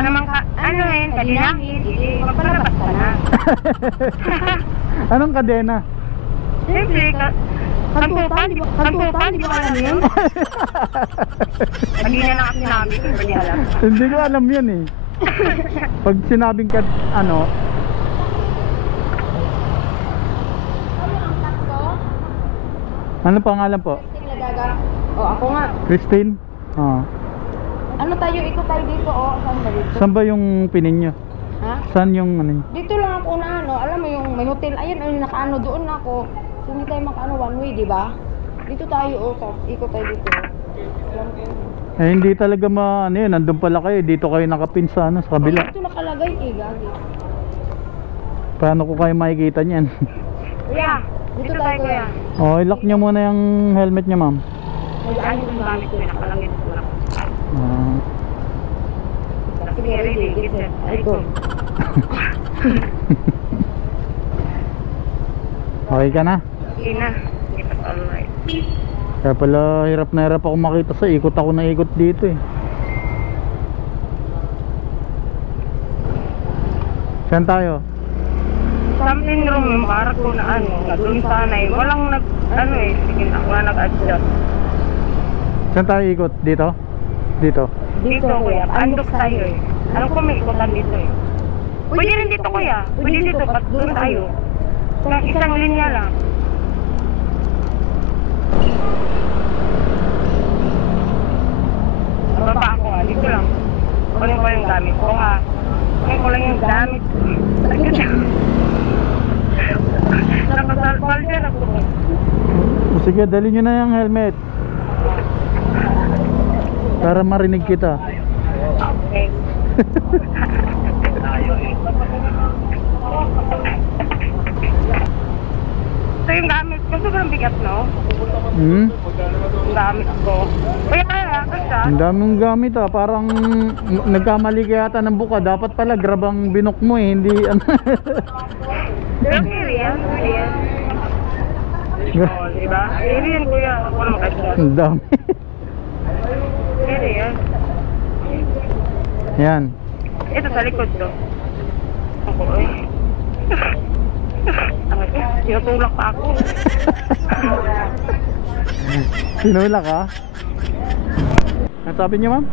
ka naman kadinahin, hindi magpalabas ka na. Anong kadena? Siyempre, kantutan, di ba alam yun? Hindi na lang sinabi ko, hindi alam. Hindi ko alam yun eh. Pag sinabing ano, ano pangalan po? O, ako nga. Christine? Oo. Ano tayo, ikot tayo dito, o. Saan ba dito? Saan ba yung pinin nyo? Ha? Saan yung ano? Dito lang ako na ano, alam mo yung may hotel, ayun, ayun, nakaano, doon na ako. So, hindi tayo makaano one way, di ba? Dito tayo, o, ikot tayo dito. Eh hindi talaga ano yun, nandun pala kayo, dito kayo nakapin sa ano, sa kabila. Dito nakalagay, gagi. Paano ko kayo makikita niyan? Kuya, dito tayo, kuya. Oh, i-lock nyo muna yung helmet nyo, ma'am. Ayun yung gamit ko, nakalagay ko lang. Sige, ready, get set, ay ko. Okay ka na? Okay na, get us alright. Kaya pala hirap na hirap ako makita sa ikot ako na ikot dito eh. Saan tayo? Something room yung para ko na ano, doon sana eh. Walang ano eh, sige na, wala nag-adjust. Saan tayo ikot? Dito? Dito? Dito kuya, andok tayo eh. Ano ko may ikotan dito eh. Pwede rin dito kuya, pwede dito, pat doon tayo. Isang linya lang. Baba ako nga, dito lang. Kunin ko yung gamit ko ha. Kunin ko lang yung gamit ko. Nakasalpal dyan ako. Sige, dali nyo na yung helmet para marinig kita. Okay. Ito yung gamit ko, sobrang bigat no? Hmm? Yung gamit ko. Kaya kaya, kasi Ang daming gamit ah, parang nagkamali ka yata ng buka. Dapat pala grab ang binok mo eh, hindi ano. Pero kaya yan, oh, diba? Kaya yan kuya, ako na makasya. Ang dami. Kaya yan. Yan. Ito sa likod to. Ako eh. Tinutulak pa ako. Sinulak ka? Ang sabi niyo ma'am?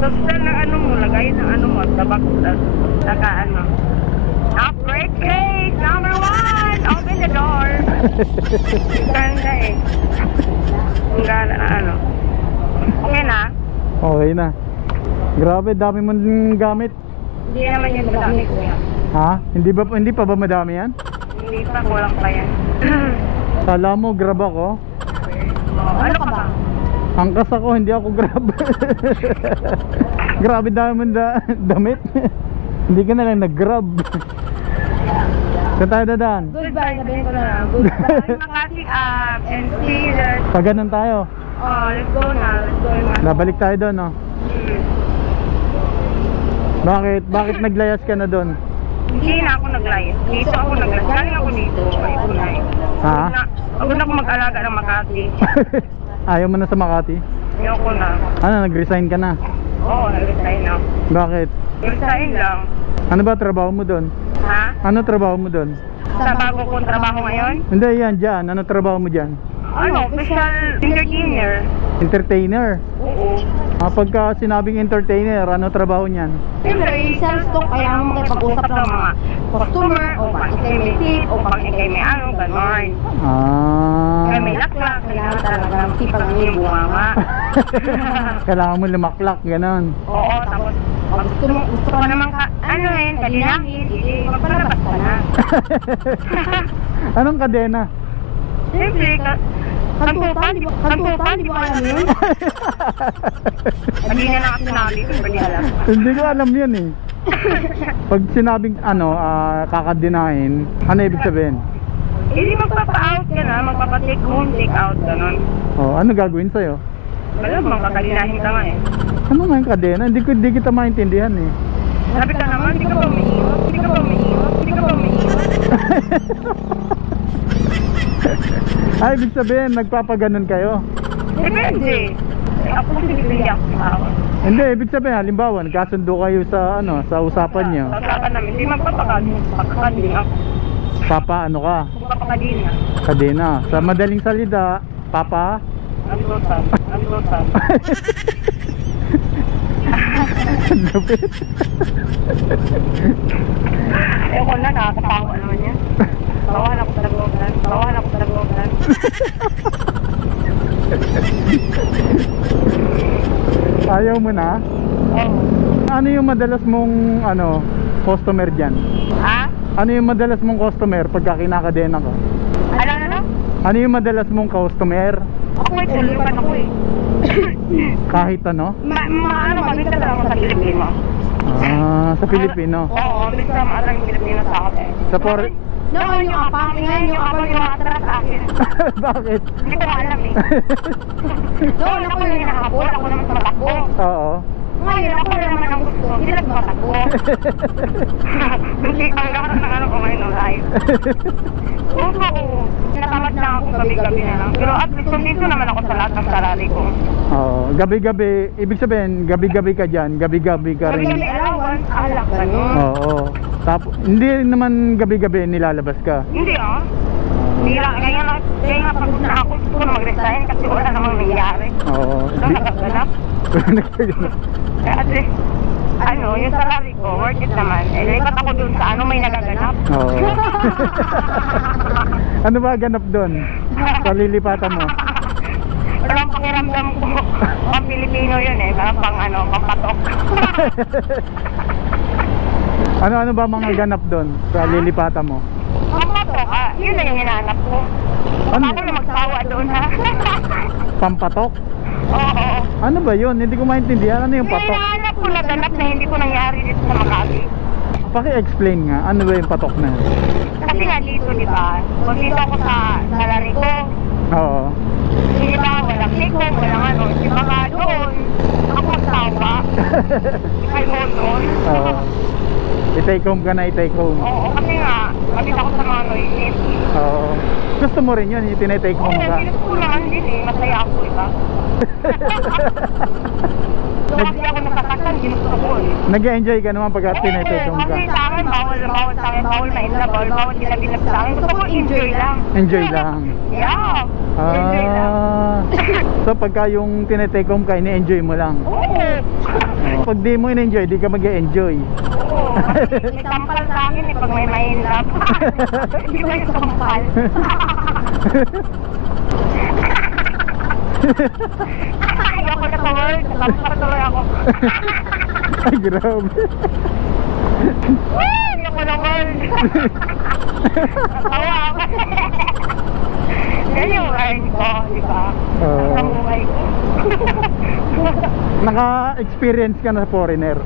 Tapos na ano mo, lagay ng ano mo, tabak, naka ano. Upgrade case number 1! Open the door! Ganda eh. Ang ganda na ano. Okay na? Okay na. Grabe, dami mong gamit. Hindi naman yan madami kuya. Ha? Hindi pa ba madami yan? Hindi pa, kulang pa yan. Kala mo grab ako? Ano ka ba? Angkas ako, hindi ako grab. Grabe dami mong damit. Hindi ka na lang nag-grab. Saan tayo dadaan? Goodbye, sabihin ko na lang. Goodbye, Makati and see you there. Pag ganun tayo. Oh, let's go na. Let's go na. Babalik tayo doon, no? Bakit naglayas ka na doon? Hindi na ako naglayas. Dito ako naglayas. Galing ako dito. Ayun na eh. Ha? Huwag na ako mag-alaga ng Makati. Ayaw mo na sa Makati? Ayoko na. Ano, nag-resign ka na? Oo, nag-resign na. Bakit? Resign lang. Ano ba trabaho mo doon? Ha? Ano trabaho mo doon? Sa bago kong trabaho ngayon? Hindi, yan, dyan. Ano trabaho mo dyan? Ano? Special entertainer. Entertainer? Oo. Pagka sinabing entertainer, ano trabaho niyan? Siyempre, sales talk, kaya ako makipag-usap ng mga customer, o pag ikay may tip, o pag ikay may ano, gano'n. Kaya may laklak, kailangan talaga ng sipag ng iyong bunganga. Kailangan mo lumaklak, ganon. Oo, tapos pag gusto ko naman kadinahin, hindi magpalabas ka na. Anong kadena? Siyempre, kantutan, di ba alam yun? Hindi na lang sinabi ko, hindi alam. Hindi ko alam yun eh. Pag sinabing ano, kakadinahin, ano ibig sabihin? Hindi magpapa-out ka na, magpapa-take home, take out, gano'n. Oh, ano gagawin sa'yo? Wala, kakadinahin ka nga eh. Ano nga yung kadena? Hindi kita maintindihan eh. Sabi ka naman, hindi ka pa umiiwas, hindi ka pa umiiwas, hindi ka pa umiiwas. Ay, ibig sabihin, nagpapaganon kayo? Depende. Ako kasi bibili ako sa tao. Hindi, ibig sabihin, halimbawa, nagkasundo kayo sa, ano, sa usapan niyo. Sa usapan namin, hindi magpapakadin ako. Papa, ano ka? Magpapakadin na. Kadena. Sa madaling salita, Papa? Alimutan. Lupit. Ayoko na, nakakatawa naman yan. Tawahan ako sa lagooban. Ayaw mo na? Oo. Ano yung madalas mong, ano, customer dyan? Ha? Ano yung madalas mong customer pagka kinakadena ka? Ano? Ano yung madalas mong customer? Ako ay tulukan ako eh. Kahit ano? Mabisa lang ako sa Pilipino. Ah, sa Pilipino. Oo, mabisa maraming Pilipino sa ako eh. Sa por... Noon yung apang, ngayon yung apang yung atras sa akin. Bakit? Hindi ko alam eh. Noon ako yung nakakabol, ako naman tumatakbo. Oo. Ngayon ako naman ang gusto, hindi lang tumatakbo. Hindi ko lang ng ano ko ngayon live. Oo, natamad na ako gabi-gabi na lang. Pero at least dito naman ako sa lahat ng sarali ko. Oo, gabi-gabi, ibig sabihin, gabi-gabi ka dyan, gabi-gabi ka rin. Gabi-gabi allowance, alak ganun. Oo. Hindi rin naman gabi-gabi nilalabas ka. Hindi ah. Kaya nga pagod na ako, gusto ko na mag-resign kasi wala namang nangyari. Oo. Ito nakaganap. Kaya at least, yung salary ko, worth it naman. Lipat ako dun sa may nagaganap. Oo. Ano ba ganap doon? Sa lilipatan mo? Walang pakiramdam ko. Pang Pilipino yun eh. Parang pampatok. Ano ba mga ganap doon sa lilipatan mo? Pampatok ah. Yun na yung hinahanap ko. Ano? Ako na magsawa doon ha. Pampatok? Oo. Ano ba yun? Hindi ko maintindihan. Ano yung Yung patok? hinahanap ko na ganap na hindi ko nangyari dito sa Makati. Paki-explain nga. Ano ba yung patok na yun? Kasi nga dito, di ba? Kung dito ako sa salary ko, Oo. hindi ba walang take-home, walang ano. Di ba nga doon, ako magsawa. Ikay mo doon. Oo. I-take home ka na, i-take home. Oo, kasi nga, kapit ako sa mga noises. Oo. Gusto mo rin yun, yung tinitake Oo, home ka. pinuto ko naman din eh. Masaya ako, diba? So, kasi ako nasasaktan, ginusto ko eh. Nag-enjoy ka naman pagka tinitake home ka. Kasi sa akin, bawal sa akin, bawal mainla, bawal ginabinap sa akin. Gusto ko enjoy lang. Enjoy lang. Yeah, enjoy lang. So pagka yung tinitake home ka, ini-enjoy mo lang. Oo. Pag di mo in-enjoy, di ka mag-enjoy. Oo, kasi may sampal sa akin eh, pag may mahirap. Hindi ko yung sampal. Ayoko na sa word, sampal tuloy ako. Ay, grabe. Ayoko na word. Natawa ako. Yan yung earn ko, di ba? Oo. Ang buhay ko. Naka-experience ka na sa foreigner.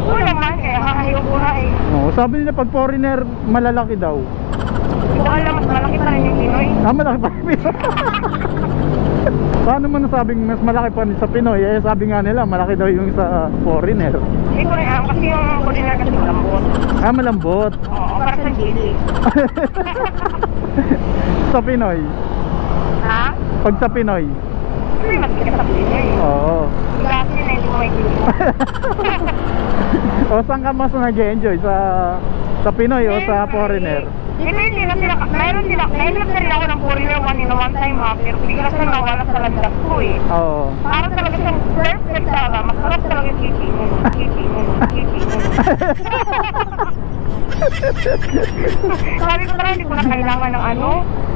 Oo naman eh, ayaw buhay. Oo, sabi nila pag foreigner, malalaki daw. Hindi ko alam, mas malaki pa rin yung Pinoy. Malaki pa rin. Paano mo nasabing mas malaki pa rin sa Pinoy? Eh, sabi nga nila, malaki daw yung sa foreigner. Hindi ko rin alam, kasi yung foreigner kasi malambot. Ah, malambot. Oo, para sa gili. Sa Pinoy. Ha? Pag sa Pinoy. Hindi, mas bigat sa Pinoy. Oo. Kasi na hindi ko may gili. O saan ka mas nag-enjoy? Sa Pinoy o sa foreigner? Depende na sila, mayroon na rin ako ng foreigner one time ha, pero bigla siya nawala sa landas ko eh. Oo. Para talaga siyang perfect talaga, masarap talaga yung kipi mo. Sabi ko talaga, hindi ko na kailangan ng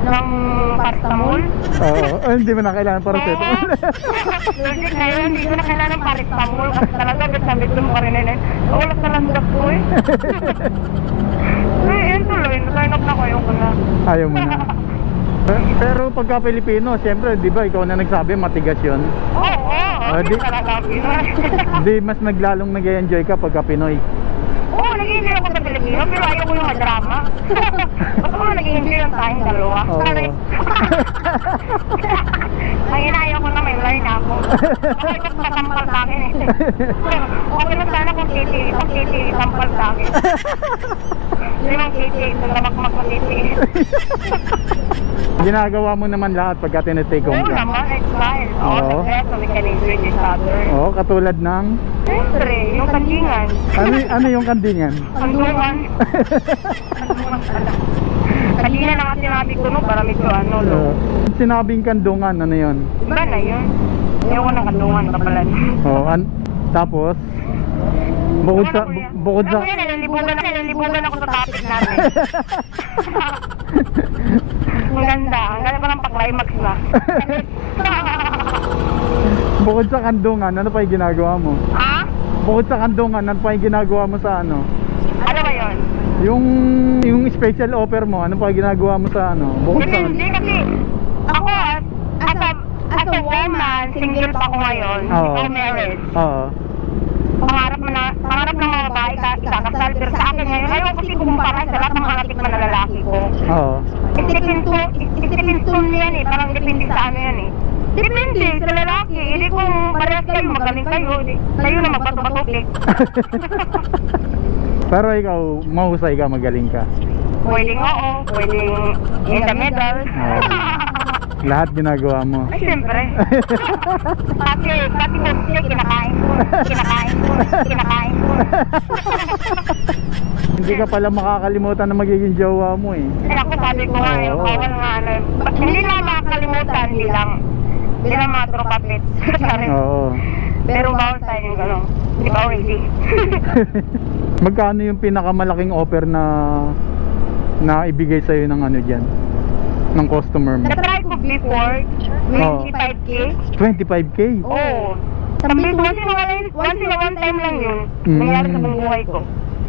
ng paracetamol. Oo. Hindi mo na kailangan para sa ito. Legit na yun, hindi ko na kailangan ng paracetamol kasi talaga, sabi ko pa rin na wala sa landas ko eh. Yun tuloy, na-sign up na ko yung kuna. Ayaw mo na. Pero pagka Pilipino, siyempre, di ba, ikaw na nagsabi, matigas yun. Oo, di- hindi talaga Pinoy. Di mas naglalong nag-enjoy ka pagka Pinoy. Oo, nag-i-enjoy ako sa Pilipino, pero ayaw ko yung madrama. Basta ko nag-i-enjoy yung tayong dalawa. Oo. Ang inayaw ko na may line ako. Okay, mas matampal sa akin eh. Okay na sana kung titi, tampal sa akin. Hindi mang titi, ito na makmak na titi. ginagawa mo naman lahat pagka tinitake home Oo ka. naman, it's fine. Oo. Oo, nag-rest so we can enjoy each other. Oo, katulad ng Siyempre, yung kandingan. ano yung kandingan? Kandungan. Kandungan pala. Kanina na nga sinabi ko no, para medyo ano, lo. Sinabing kandungan, ano yun? Iba na yun. Ayaw ko ng kandungan ka pala. Oo, tapos bukod sa Ako yan, nalilibugan ako sa topic natin. Ang ganda pa ng pa-climax na. bukod sa kandungan, ano pa yung ginagawa mo? Ha? Bukod sa kandungan, ano pa yung ginagawa mo sa ano? Ano ba yun? Yung special offer mo, ano pa yung ginagawa mo sa ano? Bukod sa Hindi kasi ako as a woman, single pa ako ngayon. Oo. Hindi ako married. Oo. Pangarap ng mga babae ikakasal, pero sa akin ngayon ayaw kasi kumpara sa lahat ng mga natikman na lalaki ko. Oo. Stepping stone yan eh, parang depende sa ano yan eh. Depende sa lalaki, hindi kung parehas kayo, magaling kayo, kayo na magbato-batok. Pero ikaw, mahusay ka, magaling ka. Pwedeng oo, pwedeng in the middle. Lahat ginagawa mo. Ay, siyempre. Pati mostly, kinakain ko. Hindi ka pala makakalimutan na magiging jowa mo eh. Kaya ako sabi ko nga, yung bawal nga ano. Hindi lang makakalimutan, hindi lang mga tropa pets. Oo. Pero bawal tayo yung gano'n. Hindi ba already? Magkano yung pinakamalaking offer na ibigay sa'yo ng ano dyan? Ng customer mo? Na-try ko before, 25K. 25K? Oo. Sabi ko, once in a one time lang yun. Nangyari sa buong buhay ko.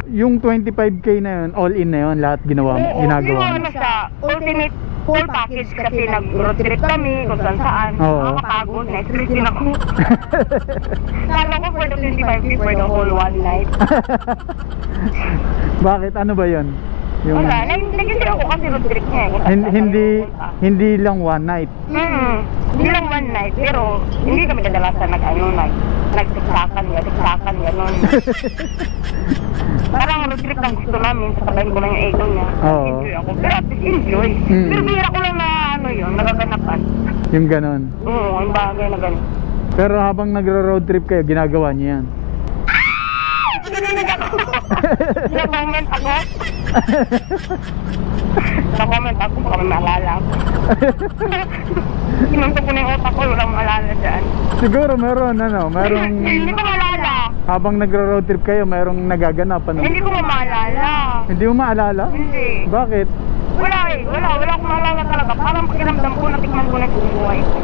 Yung 25K na yun, all in na yun, lahat ginagawa Yung mo? ano siya, ultimate full package kasi nag-road trip kami kung saan. Oo. Nakakapagod, na-stress din ako. Lalo ko for the 25K for the whole one night. Bakit? Ano ba yun? Yung... Wala, nag-isip ako kasi road trip niya. Hindi lang one night. Hindi lang one night, pero hindi kami kadalasan nagtiksakan, gano'n. Parang road trip lang gusto namin, sabayin ko lang yung ego niya. Oo. Enjoy ako, pero at least enjoy. Pero bihira ko lang na ano yun, nagaganapan. Yung ganon. Oo, ang bagay na gano'n. Pero habang nagro-road trip kayo, ginagawa niyo yan? Sininig ako. Sina-comment ako. Sina-comment ako, baka may maalala ako. Sinuntok ko na yung otak ko, walang maalala dyan. Siguro meron, merong... Hindi ko maalala. Habang nagro-road trip kayo, merong nagaganap, ano? Hindi ko maalala. Hindi mo maalala? Hindi. Bakit? Wala akong maalala talaga. Parang pakiramdam ko, natikman ko na yung buhay ko.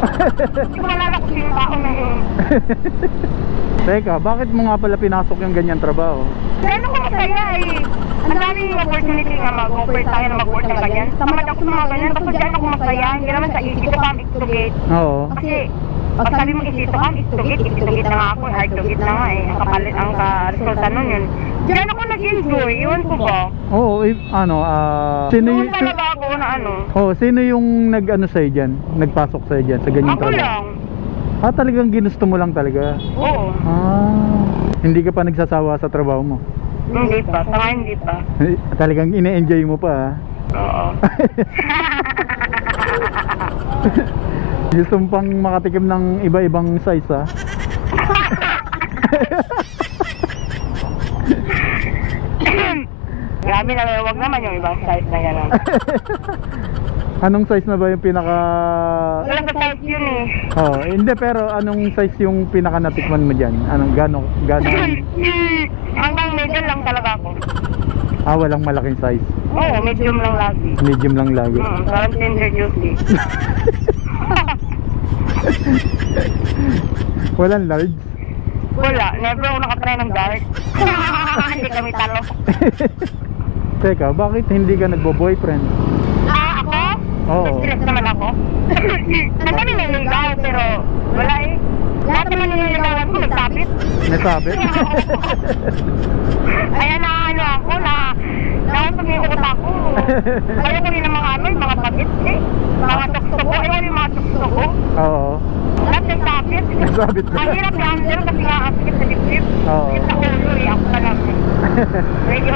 Hindi ko maalala kung sino tao na yun. Teka, bakit mo nga pala pinasok yung ganyan trabaho? Ano ko masaya eh. Ang daming opportunity nga mag-offer tayo na mag-work ng ganyan. Tamad ako sa mga ganyan. Basta dyan ako masaya. Hindi naman sa easy to come, it's to get. Oo. Kasi pag sabi mo easy to come, it's to get na nga ako. Hard to get na nga eh. Ang ka-resulta nun yun. Diyan ako nag-enjoy. Yun ko ba? Oo, sino Noon yung... talaga ako na ano. sino yung nag-ano sa'yo dyan? Nagpasok sa'yo dyan sa ganyang Ako trabaho? lang. Talagang ginusto mo lang talaga? Oo. Hindi ka pa nagsasawa sa trabaho mo? Hindi pa. Saka hindi pa. Talagang ine-enjoy mo pa Oo. Gusto mo pang makatikim ng iba-ibang size Grabe na, wag naman yung ibang size na gano'n. Anong size na ba yung pinaka... Wala sa size yun eh. Hindi, pero anong size yung pinaka natikman mo dyan? Anong gano'n? Hanggang medium lang talaga ako. Walang malaking size. Oo, medium lang lagi. Medium lang lagi. Parang tender juicy. Walang large? Wala, never ako nakatry ng dark. Hindi kami talo. Teka, bakit hindi ka nagbo-boyfriend? Ako? Oo. Stress naman ako. Nandami nililigaw pero wala eh. Lahat naman nililigawan ko, nagsabit. Nagsabit? Ayan na ano ako na pag-iukot ako. Ayaw ko rin ng mga pagit eh. Mga tukso ko, ayaw yung mga tukso ko. Oo. Lahat nagsabit. Nagsabit ka? Ang hirap yung answer kasi nga asakit sa dip-dip. Oo. Sakit sa ulo eh, ako pa lang. Medyo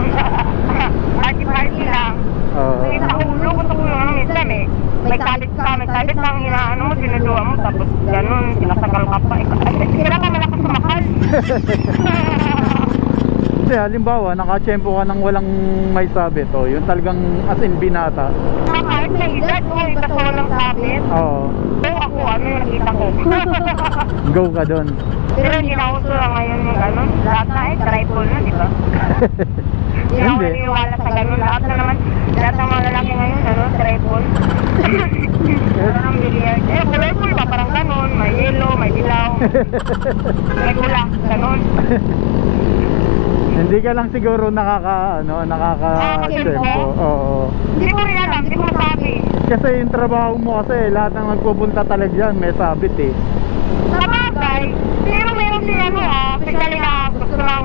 party-party lang. Oo. Sakit sa ulo, gusto ko yung minsan eh. May sabit sabit lang inaano mo, sinuduwa mo, tapos ganun, sinasakal ka pa. Sila ka malakas sumakal. Hindi, halimbawa, nakachempo ka ng walang may sabit, oh, yun talagang as in binata. Kahit may edad mo, basta walang sabit. Oo. So ako, ano yung nakita ko? Go ka doon. Pero hindi na uso lang ngayon yung gano'n. Lahat na tripod na, di ba? Hindi ako Hindi. naniniwala sa gano'n. Lahat na naman, lahat ng mga lalaki ngayon, tripod. Parang billiard. Colorful ba? Parang gano'n. May yellow, may dilaw. May pula, gano'n. Hindi ka lang siguro nakaka-tempo. Oo. Hindi ko rin alam, hindi ko masabi. Kasi yung trabaho mo kasi, lahat ng nagpupunta talaga dyan, may sabit eh. Sa bagay, pero meron din especially na gusto lang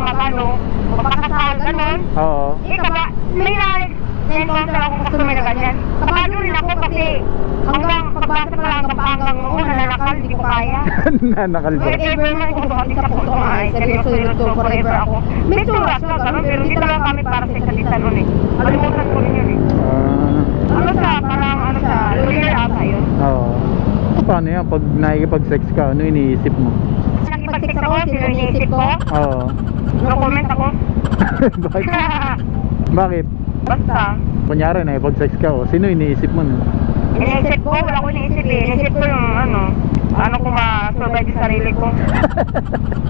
magpakasal, gano'n. Oo. Kaba, may na-encounter akong customer na ganyan. Kabado rin ako kasi hanggang pagbasa pa lang hanggang noon, nananakal, hindi ko kaya. Nanakalbo. Forever na ako kasi sa puso nga ay seryoso yun to, forever ako. May surat siya, gano'n, pero hindi talaga kami para sa isa't isa nun eh. Alimutan ko rin yun eh. Ano siya, parang ano siya, lawyer ata yun. Oo. Paano yan? Pag nakikipag-sex ka, ano iniisip mo? Nakipag-sex ako, sino iniisip ko? Oo. No comment ako. Bakit? Bakit? Basta. Kunyari, nakipag-sex ka, oh, sino iniisip mo nun? Iniisip ko, wala ko iniisip eh. Iniisip ko yung ano ko ma-survive yung sarili ko.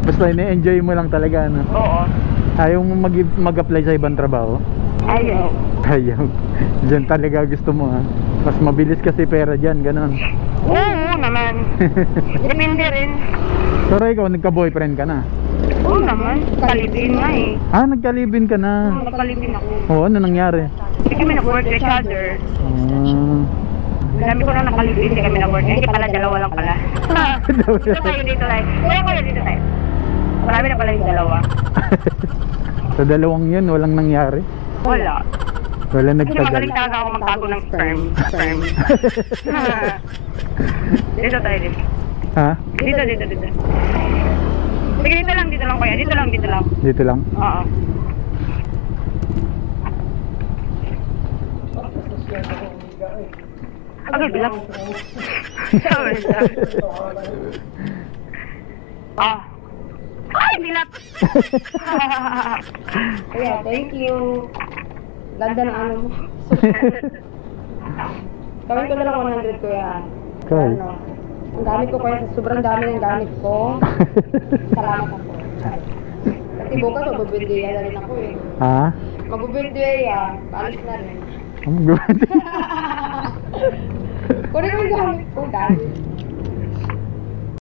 Basta ini-enjoy mo lang talaga, ano? Oo. Ayaw mo mag-apply sa ibang trabaho? Ayaw. Ayaw. Diyan talaga gusto mo, ha? Mas mabilis kasi pera dyan, ganon. Oo naman. Depende rin. Pero ikaw, nagka-boyfriend ka na? Oo naman. Kalibin nga eh. Ah, nagkalibin ka na. Oo, nagkalibin ako. Oo, ano nangyari? Hindi kami nag-work each other. Dami ko na nakalibin, hindi kami nag-work. Hindi pala, dalawa lang pala. Dito tayo, dito tayo. Kaya ko dito tayo. Marami na pala yung dalawa. Sa dalawang yun, walang nangyari. Wala. Wala Kasi nagtagal. magaling talaga ako magtago ng sperm. Dito tayo, dito. Ha? Dito. Sige, dito lang kuya. Dito lang. Dito lang? Oo. Okay, bilang. Sorry. Ay, bilat! Kuya, thank you. Ganda ng ano mo. Gawin ko na lang 100 kuya. Okay. Ano? Ang gamit ko kuya, sobrang dami ng gamit ko. Salamat ako. Kasi bukas magbubindiya na rin ako eh. Ha? Magbubindiya, paalis na rin. Ang gawin. Kunin mo yung gamit ko, dami.